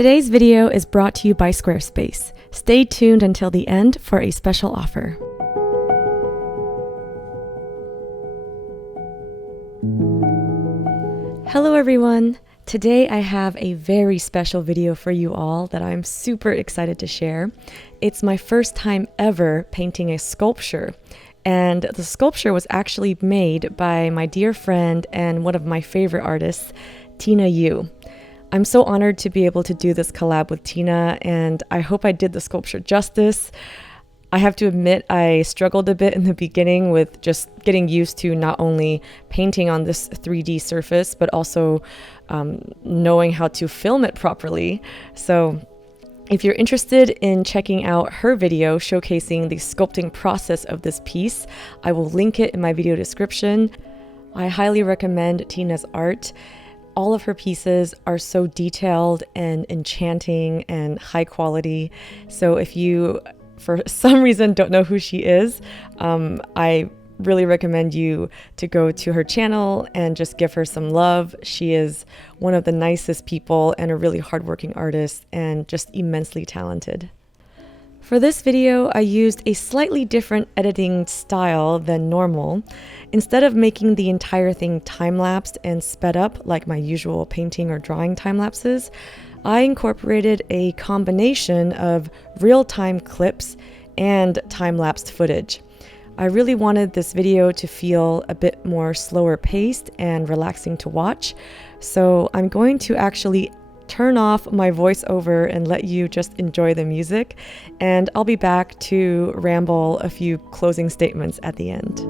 Today's video is brought to you by Squarespace. Stay tuned until the end for a special offer. Hello everyone! Today I have a very special video for you all that I'm super excited to share. It's my first time ever painting a sculpture, and the sculpture was actually made by my dear friend and one of my favorite artists, Tina Yu. I'm so honored to be able to do this collab with Tina, and I hope I did the sculpture justice. I have to admit I struggled a bit in the beginning with just getting used to not only painting on this 3D surface, but also knowing how to film it properly. So if you're interested in checking out her video showcasing the sculpting process of this piece, I will link it in my video description. I highly recommend Tina's art. All of her pieces are so detailed and enchanting and high quality. So if you, for some reason, don't know who she is, I really recommend you to go to her channel and just give her some love. She is one of the nicest people and a really hardworking artist and just immensely talented. For this video, I used a slightly different editing style than normal. Instead of making the entire thing time-lapsed and sped up like my usual painting or drawing time-lapses, I incorporated a combination of real-time clips and time-lapsed footage. I really wanted this video to feel a bit more slower paced and relaxing to watch, so I'm going to actually turn off my voiceover and let you just enjoy the music, and I'll be back to ramble a few closing statements at the end.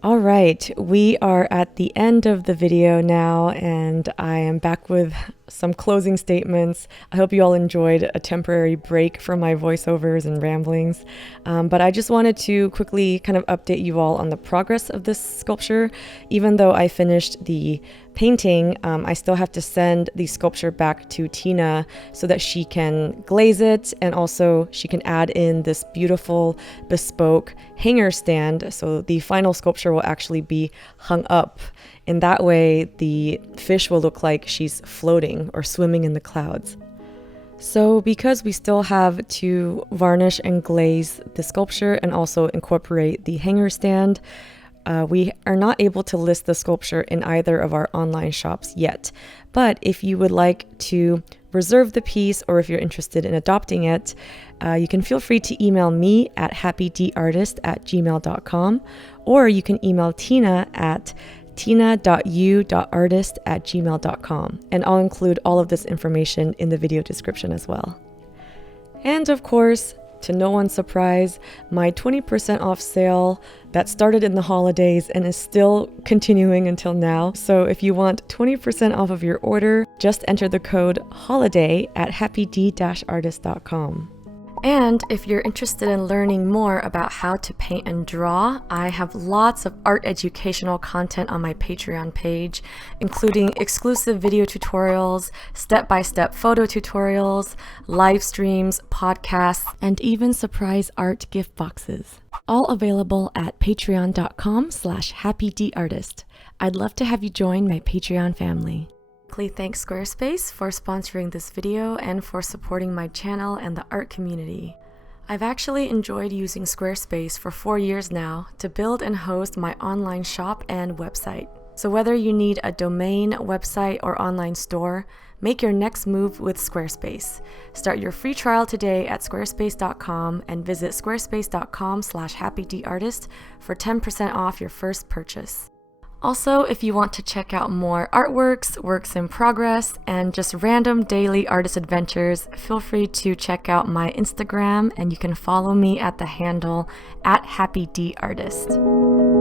All right, we are at the end of the video now, and I am back with some closing statements. I hope you all enjoyed a temporary break from my voiceovers and ramblings, but I just wanted to quickly kind of update you all on the progress of this sculpture. Even though I finished the painting, I still have to send the sculpture back to Tina so that she can glaze it, and also she can add in this beautiful bespoke hanger stand, so the final sculpture will actually be hung up. In that way, the fish will look like she's floating or swimming in the clouds. So because we still have to varnish and glaze the sculpture and also incorporate the hanger stand, we are not able to list the sculpture in either of our online shops yet. But if you would like to reserve the piece, or if you're interested in adopting it, you can feel free to email me at happydartist@gmail.com, or you can email Tina at tina.u.artist@gmail.com, and I'll include all of this information in the video description as well. And of course, to no one's surprise, my 20% off sale that started in the holidays and is still continuing until now. So if you want 20% off of your order, just enter the code HOLIDAY at happyd-artist.com. And if you're interested in learning more about how to paint and draw, I have lots of art educational content on my Patreon page, including exclusive video tutorials, step-by-step photo tutorials, live streams, podcasts, and even surprise art gift boxes. All available at patreon.com/happydartist. I'd love to have you join my Patreon family. Thanks Squarespace for sponsoring this video and for supporting my channel and the art community. I've actually enjoyed using Squarespace for 4 years now to build and host my online shop and website. So whether you need a domain, website, or online store, make your next move with Squarespace. Start your free trial today at squarespace.com and visit squarespace.com/happydartist for 10% off your first purchase. Also, if you want to check out more artworks, works in progress, and just random daily artist adventures, feel free to check out my Instagram, and you can follow me at the handle @happydartist.